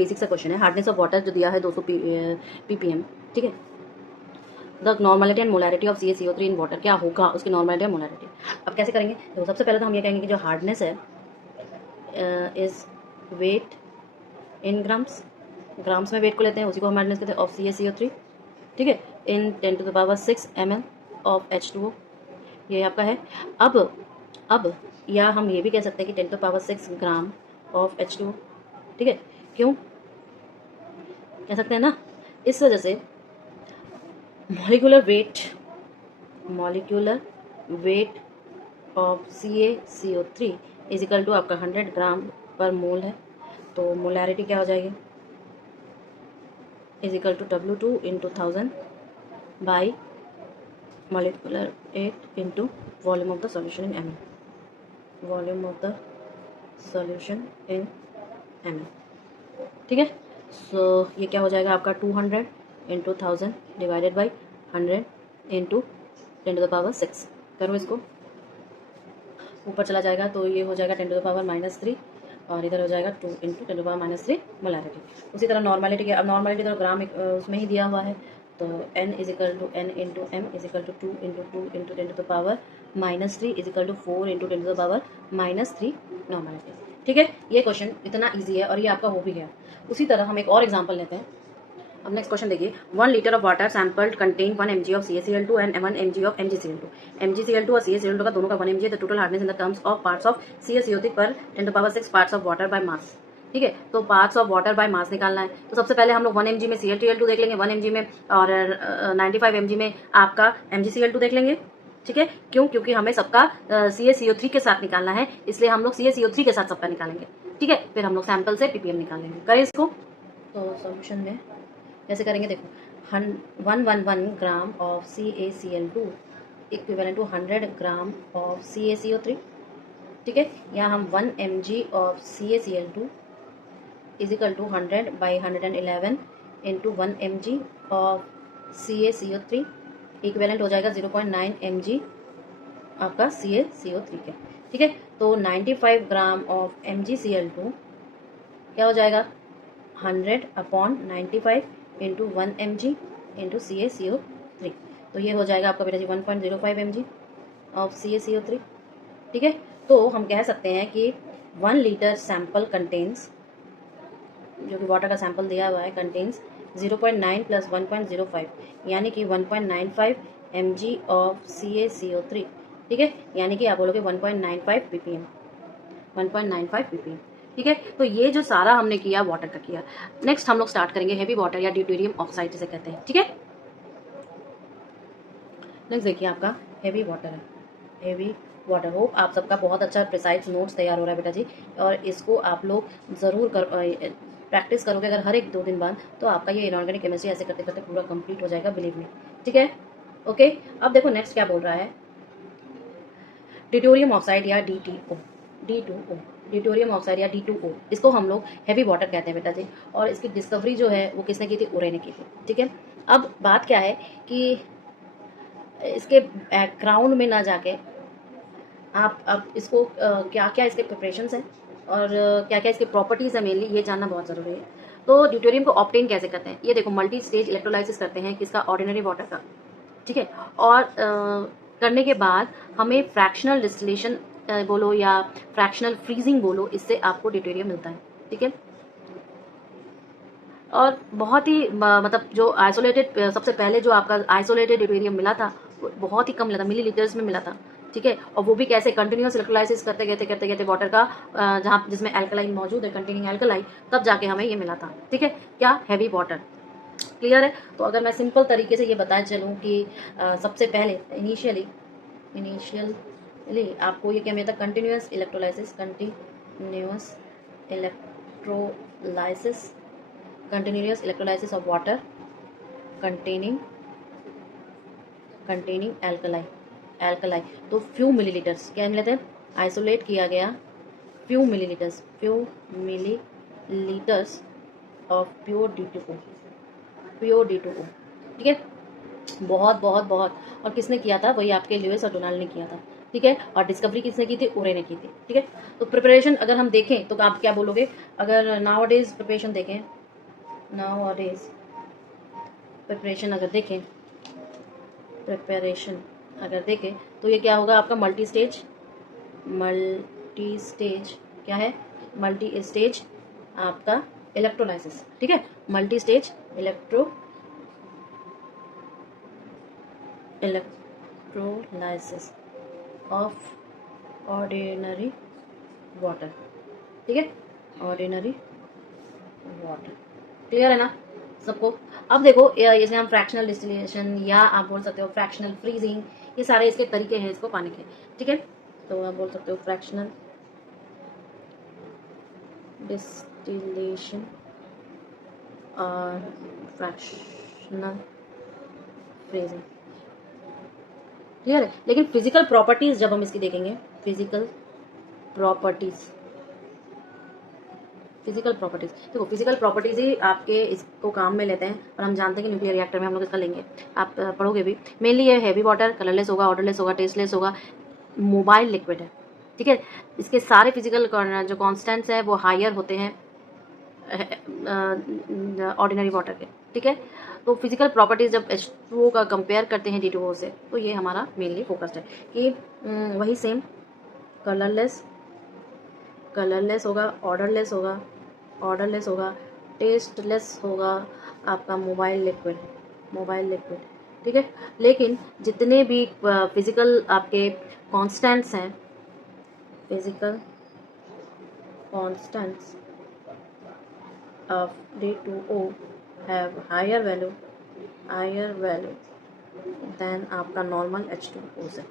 Basic सा question है। Hardness of water जो दिया है 200 ppm, ठीक है। The normality and molarity of CaCO3 in water, क्या होगा उसकी नॉर्मलिटी और मोलैरिटी। अब कैसे करेंगे, तो सबसे पहले तो हम ये कहेंगे कि जो हार्डनेस है is weight in grams, grams में वेट को लेते हैं, उसी को हम हार्डनेस कहते हैं, ऑफ CaCO3, ठीक है, इन 10⁻6 ml ऑफ H2O, ये आपका है। अब या हम ये भी कह सकते हैं कि 10⁻6 ग्राम ऑफ H2O, ठीक है। क्यों कह सकते हैं ना, इस वजह से molecular weight of CaCO3 is equal to आपका 100 ग्राम पर मोल है। तो मोलैरिटी क्या हो जाएगी, is equal to W2 into 1000 by molecular weight into volume of the solution in ml, volume of the solution in ml, ठीक है। सो ये क्या हो जाएगा आपका 200 इंटू 1000 डिवाइडेड बाई 100 इंटू 10⁻6, करो इसको, ऊपर चला जाएगा तो ये हो जाएगा 10⁻³ और इधर हो जाएगा 2 इंटू 10⁻³ मोलैरिटी। उसी तरह नॉर्मलिटी के, अब नॉर्मलिटी तो ग्राम उसमें ही दिया हुआ है, तो n is equal to n into m is equal to 2 into 10⁻³ is equal to 4 into 10⁻³ normality, ठीक है। ये क्वेश्चन इतना ईजी है और ये आपका हो भी गया। उसी तरह हम एक और एग्जाम्पल लेते हैं। अब नेक्स्ट क्वेश्चन देखिए, 1 litre of water sampled contain 1 mg ऑफ CaCl2 and 1 mg of MgCl2। MgCl2 और CaCl2 का दोनों का 1 mg है। The total hardness in the terms of parts of CaCO3 पर 10⁻6 parts of water by mass, ठीक है। तो parts of water by mass निकालना है। तो सबसे पहले हम लोग 1 mg में Cl2 देख लेंगे, 1 mg में और 95 mg में आपका MgCl2 देख लेंगे, ठीक है। क्यों, क्योंकि हमें सबका CaCO3 के साथ निकालना है, इसलिए हम लोग CaCO3 के साथ सबका निकालेंगे, ठीक है। फिर हम लोग सैंपल से ppm निकालेंगे। करें इसको, तो सॉल्यूशन में कैसे करेंगे, देखो 111 gram of CaCl2 equivalent to 100 gram of CaCO3, ठीक है। यहाँ हम 1 mg ऑफ CaCl2 is equal to 100 by 111 into 1 mg of CaCO3 equivalent हो जाएगा 0.9 mg आपका CaCO3 के, ठीक है। तो 95 ग्राम ऑफ MgCl2 क्या हो जाएगा, 100/95 इंटू 1 mg इंटू CaCO3, तो ये हो जाएगा आपका बेटा जी 1.05 mg ऑफ CaCO3, ठीक है। तो हम कह सकते हैं कि 1 लीटर सैंपल कंटेन्स, जो कि वाटर का सैंपल दिया हुआ है, कंटेन्स 0.9 प्लस 1.05 यानी कि 1.95 mg ऑफ CaCO3, ठीक है। यानी कि आप बोलोगे 1.95 ppm, 1.95 ppm, ठीक है। तो ये जो सारा हमने किया वाटर का किया। नेक्स्ट हम लोग स्टार्ट करेंगे हेवी वाटर या ड्यूटेरियम ऑक्साइड जिसे कहते हैं, ठीक है। नेक्स्ट देखिए आपका हेवी वाटर है, हेवी वाटर। होप आप सबका बहुत अच्छा प्रिसाइज नोट्स तैयार हो रहा है बेटा जी, और इसको आप लोग ज़रूर प्रैक्टिस करोगे अगर हर 1-2 दिन बाद, तो आपका ये इनऑर्गेनिक केमिस्ट्री ऐसे करते करते पूरा कंप्लीट हो जाएगा, बिलीव मी, ठीक है। ओके, अब देखो नेक्स्ट क्या बोल रहा है, ड्यूटेरियम ऑक्साइड या D2O, ड्यूटेरियम ऑक्साइड या D2O, इसको हम लोग हेवी वाटर कहते हैं बेटा जी। और इसकी डिस्कवरी जो है वो किसने की थी, उरे ने की थी, ठीक है। अब बात क्या है कि इसके बैकग्राउंड में ना जाके आप इसको क्या क्या इसके प्रिपरेशंस हैं और क्या क्या इसके प्रॉपर्टीज़ है, मेनली ये जानना बहुत ज़रूरी है। तो ड्यूटेरियम को ऑब्टेन कैसे करते हैं, ये देखो मल्टी स्टेज इलेक्ट्रोलाइसिस करते हैं किसका, ऑर्डिनरी वाटर का, ठीक है। और करने के बाद हमें फ्रैक्शनल डिस्टिलेशन बोलो या फ्रैक्शनल फ्रीजिंग बोलो, इससे आपको ड्यूटेरियम मिलता है, ठीक है। और बहुत ही मतलब जो आइसोलेटेड, सबसे पहले जो आपका आइसोलेटेड ड्यूटेरियम मिला था वो बहुत ही कम मिला था, मिलीलीटर्स में मिला था, ठीक है। और वो भी कैसे, कंटिन्यूस इलेक्ट्रोलाइसिस करते गए वाटर का, जहाँ जिसमें एल्कलाइन मौजूद है, कंटेनिंग एल्कलाइन, तब जाके हमें ये मिला था, ठीक है। क्या, हेवी वाटर, क्लियर है। तो अगर मैं सिंपल तरीके से ये बताए चलूँ कि सबसे पहले इनिशियली आपको ये क्या मिला था, continuous electrolysis of water containing alkali, तो फ्यू मिलीलीटर्स क्या मिले थे, आइसोलेट किया गया few millilitres of pure D2O, ठीक है। बहुत बहुत बहुत, और किसने किया था, वही आपके ल्यूइस और डोनाल्ड ने किया था, ठीक है, और डिस्कवरी किसने की थी, उरे ने की थी। ठीक है, तो प्रिपरेशन अगर हम देखें तो आप क्या बोलोगे, अगर नाउ डेज प्रिपरेशन देखें, नाउ डेज प्रिपरेशन अगर देखें, प्रिपरेशन अगर देखें तो ये क्या होगा आपका मल्टी स्टेज क्या है, मल्टी स्टेज आपका इलेक्ट्रोलाइसिस। ठीक है, multi stage electrolysis of ordinary water. ठीक है, ऑर्डिनरी वाटर, क्लियर है ना सबको। अब देखो इसे हम फ्रैक्शनल डिस्टिलेशन या आप बोल सकते हो फ्रैक्शनल फ्रीजिंग, ये सारे इसके तरीके हैं इसको पाने के। ठीक है, तो आप बोल सकते हो फ्रैक्शनल डिस्टिलेशन और फ्रैक्शनल फ्रीजिंग, क्लियर है। लेकिन फिजिकल प्रॉपर्टीज जब हम इसकी देखेंगे, फिजिकल प्रॉपर्टीज देखो, फिजिकल प्रॉपर्टीज ही आपके इसको काम में लेते हैं, और हम जानते हैं कि न्यूक्लियर रिएक्टर में हम लोग इसका लेंगे, आप पढ़ोगे भी। मेनली ये हैवी वाटर, कलरलेस होगा, ऑर्डरलेस होगा, टेस्टलेस होगा, मोबाइल लिक्विड है। ठीक है, इसके सारे फिजिकल जो कॉन्स्टेंट्स हैं वो हायर होते हैं ऑर्डिनरी वाटर के। ठीक है, तो फिजिकल प्रॉपर्टीज जब H2O का कंपेयर करते हैं D2O से, तो ये हमारा मेनली फोकस्ड है कि वही सेम कलरलेस होगा, ऑर्डरलेस होगा, टेस्टलेस होगा आपका मोबाइल लिक्विड। ठीक है, लेकिन जितने भी फिजिकल आपके कांस्टेंट्स हैं, physical constants of D2O have higher value than आपका नॉर्मल H2O से,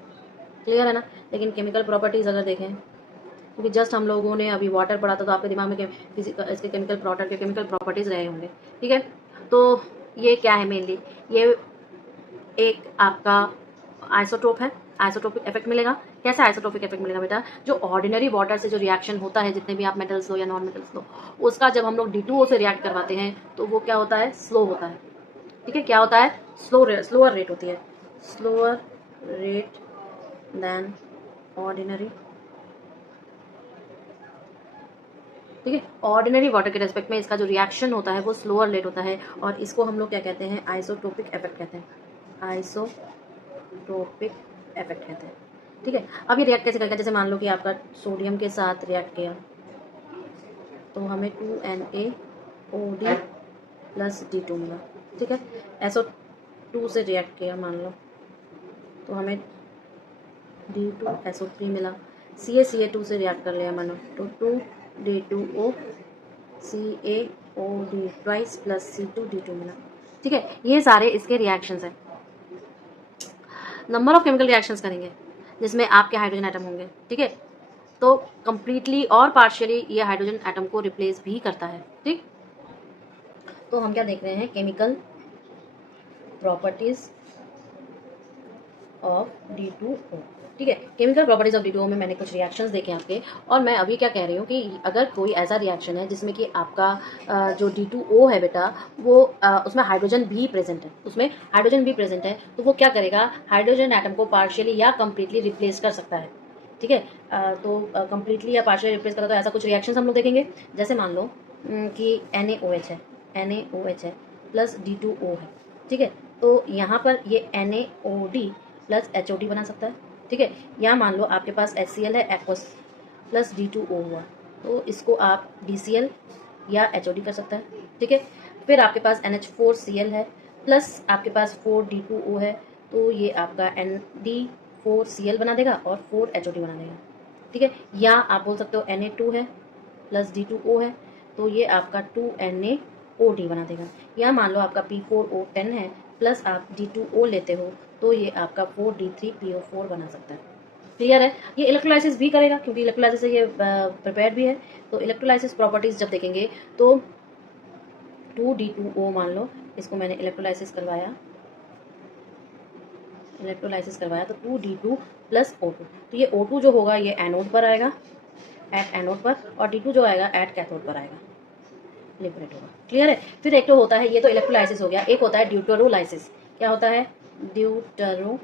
क्लियर है ना। लेकिन केमिकल प्रॉपर्टीज अगर देखें, क्योंकि जस्ट हम लोगों ने अभी वाटर पढ़ा था, तो आपके दिमाग में इसके केमिकल प्रॉपर्टीज रहे होंगे। ठीक है, तो ये क्या है मेनली, ये एक आपका आइसोटोप है, आइसोटोपिक इफेक्ट मिलेगा। कैसा आइसोटोपिक इफेक्ट मिलेगा बेटा, जो ऑर्डिनरी वाटर से जो रिएक्शन होता है, जितने भी आप मेटल्स लो या नॉन मेटल्स लो, उसका जब हम लोग D2O से रिएक्ट करवाते हैं तो वो क्या होता है, स्लो होता है। ठीक है, क्या होता है, स्लोअर रेट होती है, स्लोअर रेट देन ऑर्डिनरी। ठीक है, ऑर्डिनरी वाटर के रेस्पेक्ट में इसका जो रिएक्शन होता है वो स्लोअर रेट होता है, और इसको हम लोग क्या कहते हैं, आइसोटोपिक इफेक्ट कहते हैं, आइसोटोपिक इफेक्ट कहते हैं। ठीक है, अब ये रिएक्ट कैसे करेगा, जैसे मान लो कि आपका सोडियम के साथ रिएक्ट किया तो हमें 2NaOD प्लस D2 मिला। ठीक है, SO2 से रिएक्ट किया मान लो तो हमें D2SO3 मिला। CaCa2 से रिएक्ट कर लिया मानो तो 2D2O CaOD twice plus C2D2 मिला। ठीक है, ये सारे इसके रिएक्शंस हैं। नंबर ऑफ केमिकल रिएक्शंस करेंगे जिसमें आपके हाइड्रोजन एटम होंगे। ठीक है, तो कंप्लीटली और पार्शियली ये हाइड्रोजन एटम को रिप्लेस भी करता है। ठीक, तो हम क्या देख रहे हैं, केमिकल प्रॉपर्टीज ऑफ D2O। ठीक है, केमिकल प्रॉपर्टीज ऑफ D2O में मैंने कुछ रिएक्शंस देखे आपके, और मैं अभी क्या कह रही हूँ कि अगर कोई ऐसा रिएक्शन है जिसमें कि आपका जो D2O है बेटा, वो उसमें हाइड्रोजन भी प्रेजेंट है, तो वो क्या करेगा, हाइड्रोजन एटम को पार्शियली या कंप्लीटली रिप्लेस कर सकता है। ठीक है, तो कंप्लीटली या पार्शियली रिप्लेस करता, तो ऐसा कुछ रिएक्शंस हम लोग देखेंगे। जैसे मान लो कि NaOH है प्लस D2O है। ठीक है, तो यहाँ पर ये NaOD प्लस HOD बना सकता है। ठीक है, या मान लो आपके पास HCl है, एक्वस प्लस D2O हुआ, तो इसको आप DCl या HOD कर सकता है। ठीक है, फिर आपके पास NH4Cl है प्लस आपके पास 4D2O है, तो ये आपका ND4Cl बना देगा और 4HOD बना देगा। ठीक है, या आप बोल सकते हो Na2 है प्लस D2O है, तो ये आपका 2NaOD बना देगा। या मान लो आपका P4O10 है प्लस आप D2O लेते हो, तो ये आपका 4D3PO4 बना सकता है। क्लियर है, ये इलेक्ट्रोलाइसिस भी करेगा क्योंकि इलेक्ट्रोलाइसिस से ये प्रिपेयर्ड भी है। तो इलेक्ट्रोलाइसिस प्रॉपर्टीज जब देखेंगे तो 2D2O मान लो, इसको मैंने इलेक्ट्रोलाइसिस करवाया तो 2D2 प्लस O2, तो ये O2 जो होगा ये एनोड पर आएगा, एट एनोड पर, और D2 जो आएगा एट कैथोड पर आएगा, लिबरेट होगा। क्लियर है, फिर एक तो होता है, ये तो इलेक्ट्रोलाइसिस हो गया, एक होता है ड्यूटेरोलाइसिस। क्या होता है, ड्यूटेरोलाइसिस,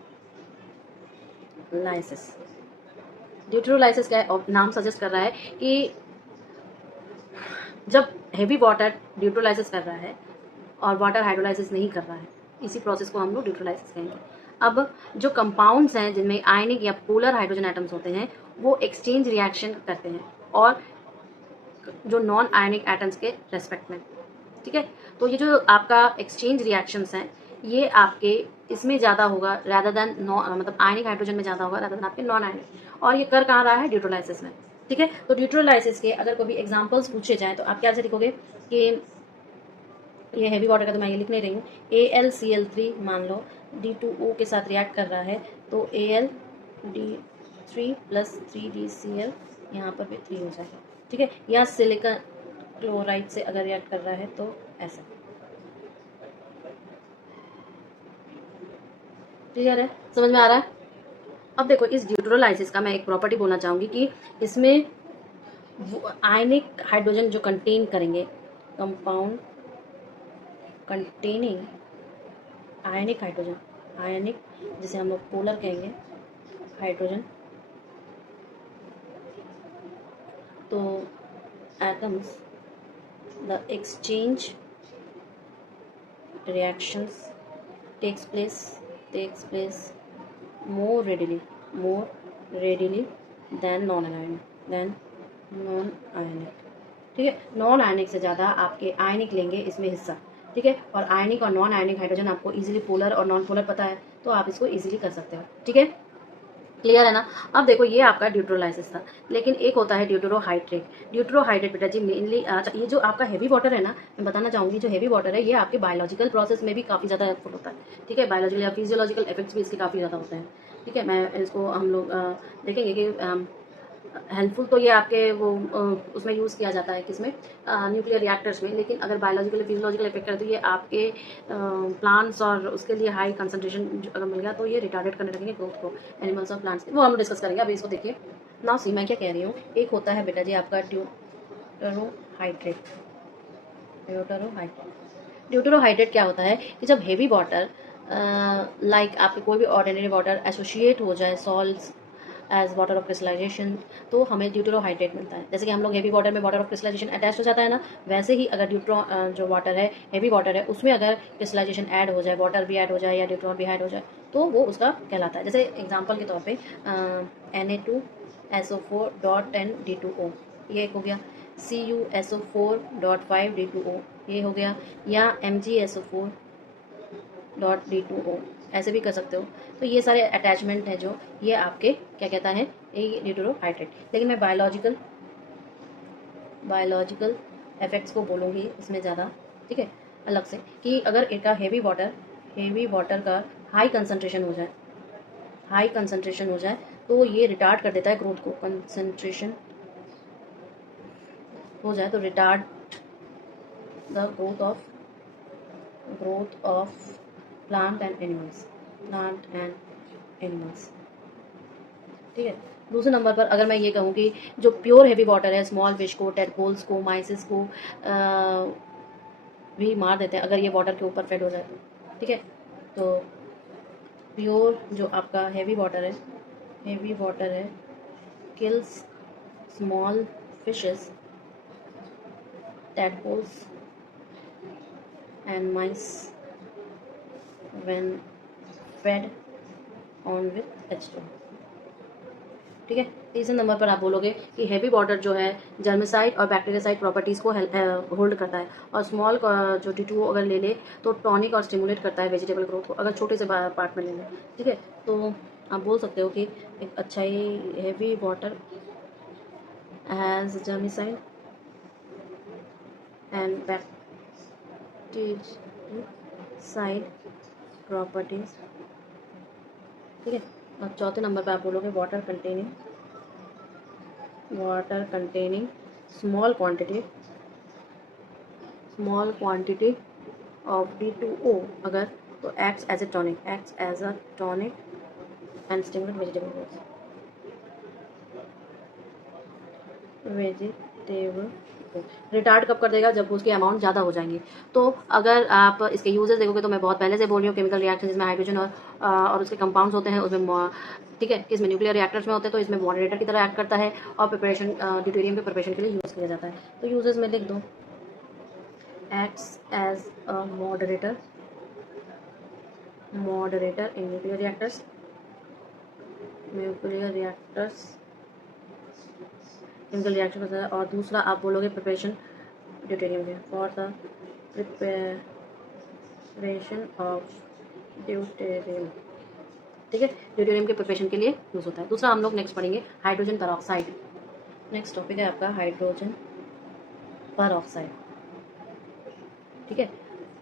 ड्यूटरोलाइसिस का नाम सजेस्ट कर रहा है कि जब हेवी वाटर ड्यूटरोलाइसिस कर रहा है और वाटर हाइड्रोलाइसिस नहीं कर रहा है, इसी प्रोसेस को हम लोग ड्यूटरोलाइसिस कहेंगे। अब जो कंपाउंड्स हैं जिनमें आयनिक या पोलर हाइड्रोजन एटम्स होते हैं वो एक्सचेंज रिएक्शन करते हैं और जो नॉन आयनिक एटम्स के रेस्पेक्ट में, ठीक है। तो ये जो आपका एक्सचेंज रिएक्शंस हैं ये आपके इसमें ज़्यादा होगा रादर देन मतलब आयनिक हाइड्रोजन में ज़्यादा होगा रादर देन आपके नॉन आयनिक, और ये कर कहाँ रहा है, ड्यूटरोलाइसिस में, ठीक है। तो ड्यूटरोलाइसिस के अगर कोई भी एग्जाम्पल्स पूछे जाएँ तो आप क्या से लिखोगे कि ये हैवी वाटर का तो मैं ये लिख नहीं रही हूँ, AlCl3 मान लो D2O के साथ रिएक्ट कर रहा है तो AlD3 + 3DCl यहाँ पर भी 3 हो जाएगा, ठीक है। या सिलिकॉन क्लोराइड से अगर रिएक्ट कर रहा है तो ऐसा, क्लियर है, समझ में आ रहा है। अब देखो इस ड्यूटरोलाइसिस का मैं एक प्रॉपर्टी बोलना चाहूँगी कि इसमें आयनिक हाइड्रोजन जो कंटेन करेंगे, कंपाउंड कंटेनिंग आयनिक हाइड्रोजन, आयनिक जिसे हम लोग पोलर कहेंगे हाइड्रोजन, तो atoms the exchange reactions takes place more readily than non-ionic, ठीक है। नॉन आयनिक से ज़्यादा आपके आयनिक लेंगे इसमें हिस्सा, ठीक है। और आयनिक और नॉन आयनिक हाइड्रोजन आपको इजीली पोलर और नॉन पोलर पता है तो आप इसको इजीली कर सकते हो, ठीक है, क्लियर है ना। अब देखो ये आपका ड्यूटरोलाइसिस था, लेकिन एक होता है ड्यूटरोहाइड्रेट। ड्यूटरोहाइड्रेट बेटा जी मेनली ये जो आपका हेवी वाटर है ना, मैं बताना चाहूँगी जो हेवी वाटर है ये आपके बायोलॉजिकल प्रोसेस में भी काफ़ी ज़्यादा हेल्पफुल होता है, ठीक है। बायोलॉजिकल या फिजियोलॉजिकल इफेक्ट्स भी इसके काफ़ी ज़्यादा होते हैं, ठीक है। मैं इसको हम लोग देखेंगे कि हेल्पफुल तो ये आपके वो उसमें यूज़ किया जाता है किसमें, न्यूक्लियर रिएक्टर्स में, लेकिन अगर बायोलॉजिकल फिजियोलॉजिकल इफेक्ट है तो ये आपके प्लांट्स और उसके लिए हाई कंसंट्रेशन अगर मिल गया तो ये रिटार्डेट करने लगेंगे ग्रोथ को एनिमल्स और प्लांट्स के, वो हम डिस्कस करेंगे। अभी इसको देखिए ना, सी मैं क्या कह रही हूँ, एक होता है बेटा जी आपका ड्यूटरोहाइड्रेट। ड्यूटरोहाइड्रेट क्या होता है कि जब हेवी वाटर लाइक आपके कोई भी ऑर्डिनरी वाटर एसोसिएट हो जाए salts as water of crystallization तो हमें ड्यूटरोहाइड्रेट मिलता है। जैसे कि हम लोग हेवी वाटर में वाटर ऑफ क्रिस्टलाइजेशन अटैच हो जाता है ना, वैसे ही अगर जो वाटर है हेवी वाटर है उसमें अगर क्रिस्टलाइजेशन ऐड हो जाए, वाटर भी ऐड हो जाए या ड्यूट्रॉन भी ऐड हो जाए तो वो उसका कहलाता है। जैसे एग्जाम्पल के तौर पे Na2SO4.10D2O ये एक हो गया, CuSO4.5D2O ये हो गया, या MgSO4.D2O ऐसे भी कर सकते हो। तो ये सारे अटैचमेंट हैं जो ये आपके क्या कहता है, ये ड्यूटरोहाइड्रेट। लेकिन मैं बायोलॉजिकल इफेक्ट्स को बोलूँगी इसमें ज़्यादा, ठीक है, अलग से, कि अगर इनका हेवी वाटर का हाई कंसंट्रेशन हो जाए तो ये रिटार्ड कर देता है ग्रोथ को, कंसंट्रेशन हो जाए तो retard the growth of plant and animals, ठीक है। दूसरे नंबर पर अगर मैं ये कहूँ कि जो प्योर हेवी वाटर है स्मॉल फिश को, टेडपोल्स को, माइसिस को भी मार देते हैं अगर ये वाटर के ऊपर फेड हो जाए तो, ठीक है। तो प्योर जो आपका हेवी वाटर है kills small fishes, tadpoles and mice when fed on with H2, ठीक है। तीसरे नंबर पर आप बोलोगे कि हेवी वाटर जो है जर्मिसाइड और बैक्टीरियासाइड प्रॉपर्टीज़ को होल्ड करता है, और स्मॉल जो D2O अगर ले ले तो टॉनिक और स्टिमुलेट करता है वेजिटेबल ग्रोथ को, अगर छोटे से पार्ट में ले लें, ठीक है। तो आप बोल सकते हो कि एक अच्छा ही heavy water has germicide and side properties, ठीक है। अब चौथे नंबर पे आप बोलोगे water containing small quantity of D2O अगर तो acts as a tonic and stimulate vegetable को रिटार्ड कब कर देगा, जब उसकी अमाउंट ज़्यादा हो जाएंगी। तो अगर आप इसके यूजेस देखोगे तो मैं बहुत पहले से बोल रही हूँ, केमिकल रिएक्शन जिसमें हाइड्रोजन और उसके कंपाउंड्स होते हैं उसमें, ठीक है, इसमें न्यूक्लियर रिएक्टर्स में होते हैं तो इसमें मॉडरेटर की तरह एक्ट करता है और प्रिपरेशन ड्यूटेरियम के प्रिपरेशन के लिए यूज़ किया जाता है। तो यूजेस में लिख दो, acts as a moderator in nuclear reactors chemical reaction होता है। और दूसरा आप बोलोगे प्रिपरेशन ड्यूटेरियम के, for the preparation of deuterium, ठीक है, ड्यूटेरियम के प्रिपरेशन के लिए यूज़ होता है। दूसरा हम लोग नेक्स्ट पढ़ेंगे हाइड्रोजन परऑक्साइड। नेक्स्ट टॉपिक है आपका हाइड्रोजन परऑक्साइड, ठीक है,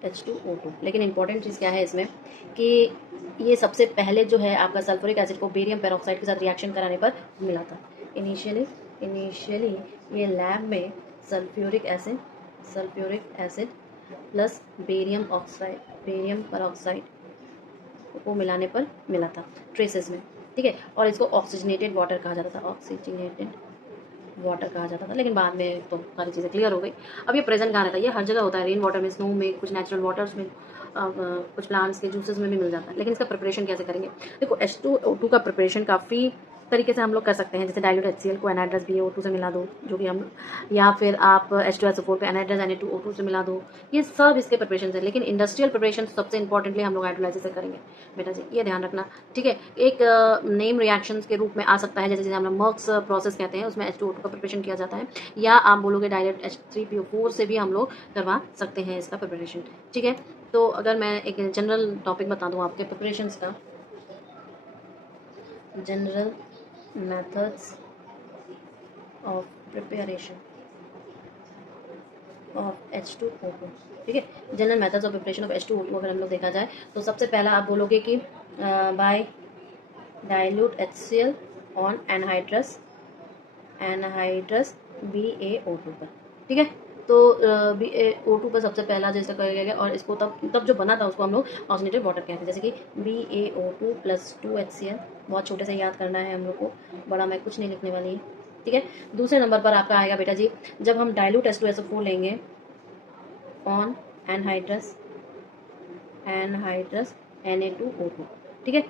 H2O2। लेकिन इंपॉर्टेंट चीज़ क्या है इसमें कि ये सबसे पहले जो है आपका सल्फ्यूरिक एसिड को बेरियम पेरोक्साइड के साथ रिएक्शन कराने पर मिला था। इनिशियली ये लैब में sulphuric acid plus barium peroxide को मिलाने पर मिला था ट्रेसेस में, ठीक है, और इसको ऑक्सीजनेटेड वाटर कहा जाता था, लेकिन बाद में तो सारी चीज़ें क्लियर हो गई। अब ये प्रेजेंट कहाँ रहता है, ये हर जगह होता है, रेन वाटर में, स्नो में, कुछ नेचुरल वाटर्स में, कुछ प्लांट्स के जूसेस में भी मिल जाता है। लेकिन इसका प्रिपरेशन कैसे करेंगे, देखो H2O2 का प्रिपरेशन काफ़ी तरीके से हम लोग कर सकते हैं। जैसे डाइल्यूट HCl को एनहाइड्रस BaO2 से मिला दो, जो कि हम, या फिर आप H2SO4 को एनहाइड्रस Na2O2 से मिला दो, ये सब इसके प्रिपरेशन है। लेकिन इंडस्ट्रियल प्रिपरेशन सबसे इंपॉर्टेंटली हम लोग हाइड्रोलाइसिस से करेंगे बेटा जी, ये ध्यान रखना, ठीक है। एक नेम रिएक्शंस के रूप में आ सकता है, जैसे हम लोग मर्क्स प्रोसेस कहते हैं, उसमें H2O2 का प्रिपरेशन किया जाता है, या आप बोलोगे डायरेक्ट H3PO4 से भी हम लोग करवा सकते हैं इसका प्रिपरेशन, ठीक है। तो अगर मैं एक जनरल टॉपिक बता दूँ आपके प्रिपरेशंस का, general methods of preparation of H2O2, ठीक है, general methods of preparation of H2O2 अगर हम लोग देखा जाए तो सबसे पहला आप बोलोगे कि by dilute HCl on anhydrous BaO2 पर, ठीक है। तो BaO2 पर सबसे पहला जैसे करेगा गया, और इसको तब जो बना था उसको हम लोग ऑक्सीजनेटेड वाटर कहते हैं, जैसे कि BaO2 + 2HCl, बहुत छोटे से याद करना है हम लोग को, बड़ा मैं कुछ नहीं लिखने वाली है, ठीक है। दूसरे नंबर पर आपका आएगा बेटा जी, जब हम डाइल्यूट H2SO4 लेंगे ऑन एनहाइड्रस Na2O2, ठीक है,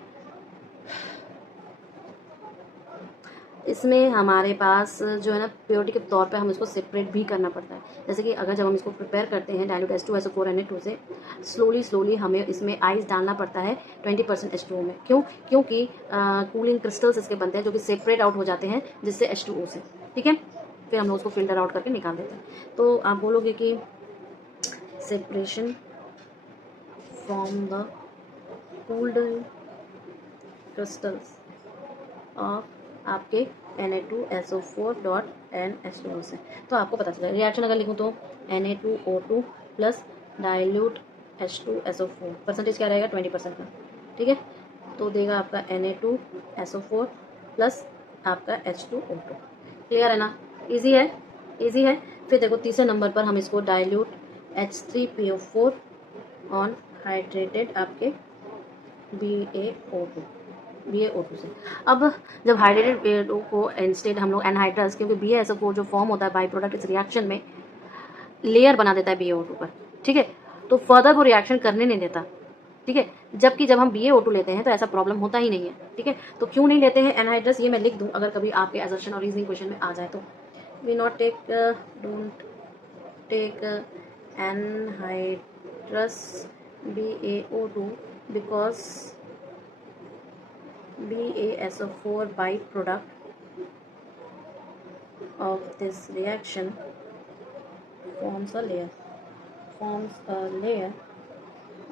इसमें हमारे पास जो है ना प्योरिटी के तौर पे हम इसको सेपरेट भी करना पड़ता है। जैसे कि अगर जब हम इसको प्रिपेयर करते हैं डाइल्यूट H2SO4 Na2 से, स्लोली हमें इसमें आइस डालना पड़ता है 20% H2O में। क्योंकि कूलिंग क्रिस्टल्स इसके बनते हैं जो कि सेपरेट आउट हो जाते हैं जिससे H2O से, ठीक है। फिर हम लोग उसको फिल्टर आउट करके निकाल देते हैं। तो आप बोलोगे कि separation from the cooled crystals of आपके Na2SO4.N से। तो आपको पता चला रिएक्शन अगर लिखूँ तो Na2O2 plus dilute H2SO4, percentage क्या रहेगा 20% का, ठीक है। तो देगा आपका Na2SO4 प्लस आपका H2O2, क्लियर है ना, इजी है। फिर देखो तीसरे नंबर पर हम इसको डाइल्यूट H3PO4 ऑन हाइड्रेटेड आपके BaO2 से। अब जब हाइड्रेटेड BaO2 को इंस्टेड हम लोग एनहाइड्रस, क्योंकि BaSO4 जो फॉर्म होता है बाई प्रोडक्ट इस रिएक्शन में लेयर बना देता है BaO2 पर, ठीक है, तो फर्दर वो रिएक्शन करने नहीं देता, ठीक है। जबकि जब हम BaO2 लेते हैं तो ऐसा प्रॉब्लम होता ही नहीं है, ठीक है। तो क्यों नहीं लेते हैं एनहाइड्रस, ये मैं लिख दूं अगर कभी आपके असर्शन और रीजनिंग क्वेश्चन में आ जाए तो, we not take don't take anhydrous BaO2 because BaSO4 byproduct of this reaction forms a layer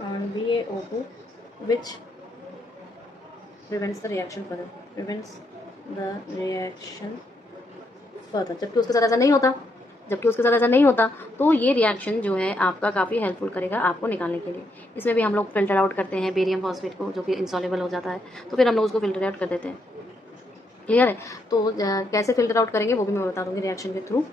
on BaO2 which prevents the reaction further, जबकि उसके साथ ऐसा नहीं होता, तो ये रिएक्शन जो है आपका काफ़ी हेल्पफुल करेगा आपको निकालने के लिए। इसमें भी हम लोग फिल्टर आउट करते हैं बेरियम फॉस्फेट को, जो कि इंसॉल्युबल हो जाता है, तो फिर हम लोग उसको फिल्टर आउट कर देते हैं, क्लियर है। तो कैसे फिल्टर आउट करेंगे वो भी मैं बता दूंगी रिएक्शन के थ्रू।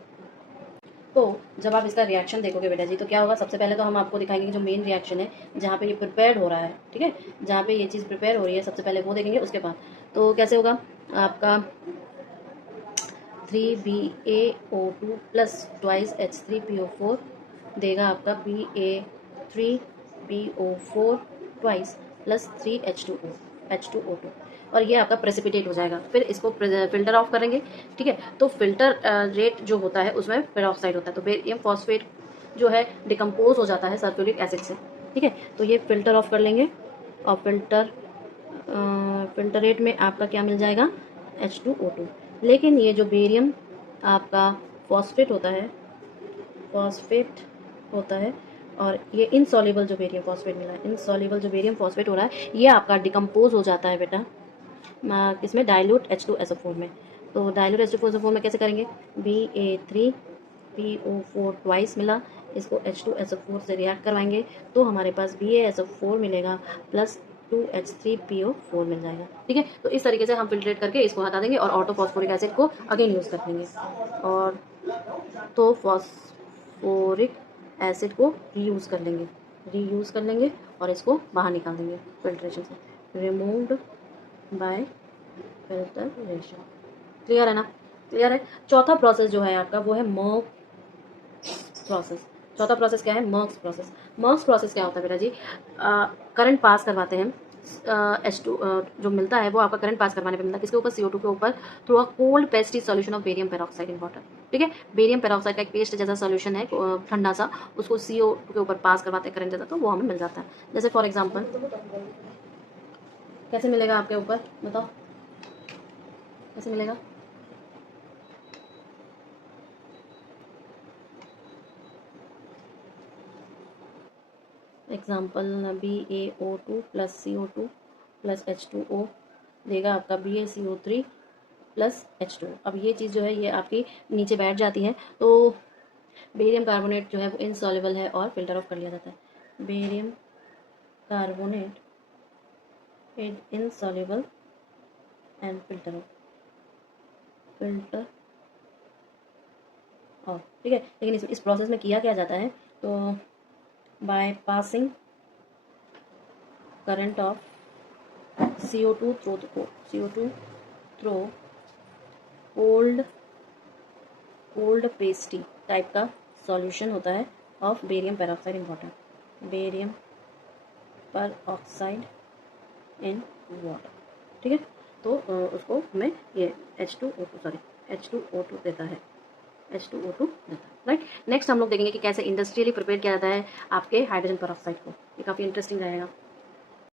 तो जब आप इसका रिएक्शन देखोगे बेटा जी तो क्या होगा, सबसे पहले तो हम आपको दिखाएंगे कि जो मेन रिएक्शन है जहाँ पे ये प्रिपेयर हो रहा है, ठीक है, जहाँ पे ये चीज़ प्रिपेयर हो रही है सबसे पहले वो देखेंगे। उसके बाद तो कैसे होगा आपका, 3BaO2 प्लस ट्वाइस H3PO4 देगा आपका BA3PO4 ट्वाइस प्लस 3H2O2 और ये आपका प्रेसिपिटेट हो जाएगा। फिर इसको फिल्टर ऑफ करेंगे, ठीक है। तो फिल्टर रेट जो होता है उसमें पेरोक्साइड होता है, तो बेरियम फॉस्फेट जो है डिकम्पोज हो जाता है सल्फ्यूरिक एसिड से, ठीक है। तो ये फिल्टर ऑफ कर लेंगे और फिल्टर रेट में आपका क्या मिल जाएगा, H2O2। लेकिन ये जो बेरियम आपका फॉस्फेट होता है और ये इनसॉल्युबल जो बेरियम फॉस्फेट मिला है, इनसॉल्युबल जो बेरियम फॉस्फेट हो रहा है, ये आपका डिकम्पोज हो जाता है बेटा इसमें डाइल्यूट H2SO4 में। तो डाइल्यूट H2SO4 में कैसे करेंगे, BA3PO4 ट्वाइस मिला, इसको H2SO4 से रिएक्ट करवाएंगे तो हमारे पास BaSO4 मिलेगा प्लस 2H3PO4 मिल जाएगा, ठीक है। तो इस तरीके से हम फिल्ट्रेट करके इसको हटा देंगे और ऑटो फॉस्फोरिक एसिड को अगेन यूज़ कर लेंगे और तो फॉस्फोरिक एसिड को रीयूज़ कर लेंगे और इसको बाहर निकाल देंगे फिल्ट्रेशन से, रिमूव्ड बाय फिल्टरेशन। क्लियर है ना, क्लियर है। चौथा प्रोसेस जो है आपका वो है मर्क्स प्रोसेस। चौथा प्रोसेस क्या है, मर्क्स प्रोसेस। मर्क्स प्रोसेस क्या होता है बेटा जी, करंट पास करवाते हैं, H2 जो मिलता है वो आपका करंट पास करवाने पे मिलता है किसके ऊपर, CO2 के ऊपर, through a cold pasty solution of barium peroxide in water, ठीक है। बेरियम पेरोक्साइड का एक पेस्ट जैसा सॉल्यूशन है ठंडा सा, उसको CO2 के ऊपर पास करवाते हैं करंट जैसा, तो वो हमें मिल जाता है। जैसे फॉर एग्जाम्पल कैसे मिलेगा आपके ऊपर, बताओ कैसे मिलेगा, example BaO2 plus CO2 plus H2O देगा आपका BaCO3 प्लस H2। अब ये चीज़ जो है ये आपकी नीचे बैठ जाती है, तो बेरियम कार्बोनेट जो है वो इनसॉल्युबल है और फिल्टर ऑफ कर लिया जाता है। Barium carbonate is insoluble and filter of, ठीक है। लेकिन इस प्रोसेस में किया क्या जाता है, तो by passing current of CO2 through cold pasty type का सॉल्यूशन होता है of barium peroxide in water, barium peroxide in water, ठीक है। तो उसको हमें ये H2O2 देता है, राइट। नेक्स्ट हम लोग देखेंगे कि कैसे इंडस्ट्रियली प्रिपेयर किया जाता है आपके हाइड्रोजन पेरोक्साइड को, ये काफ़ी इंटरेस्टिंग रहेगा।